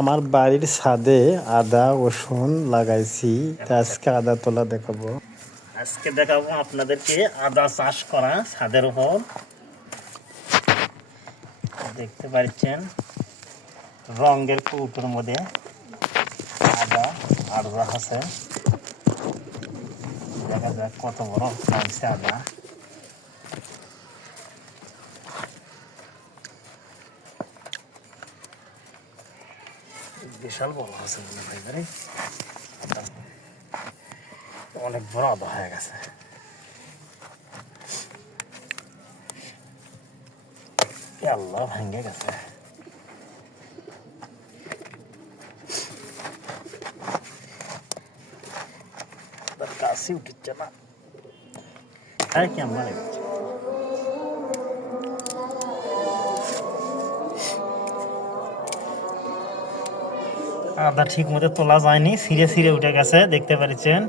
আমার বাড়ির ছাদে আদা রসুন লাগাইছি, তা আজকে আদা তোলা দেখাবো। আজকে দেখাবো আপনাদেরকে আদা চাষ করা ছাদের উপর। দেখতে পাচ্ছেন রঙের কৌটোর মধ্যে আদা আড়া আছে। দেখা যাক কত বড় হয়েছে আদা। বিশাল বড় আছে মনে হয়, অনেক বড় আদা হয়ে গেছে। আল্লাহ ভেঙে গেছে। কাশি উঠছে না, কেমন লাগছে। আদা ঠিক মতো তোলা যায়নি, ছিঁড়ে ছিঁড়ে উঠে গেছে, দেখতে পাচ্ছেন।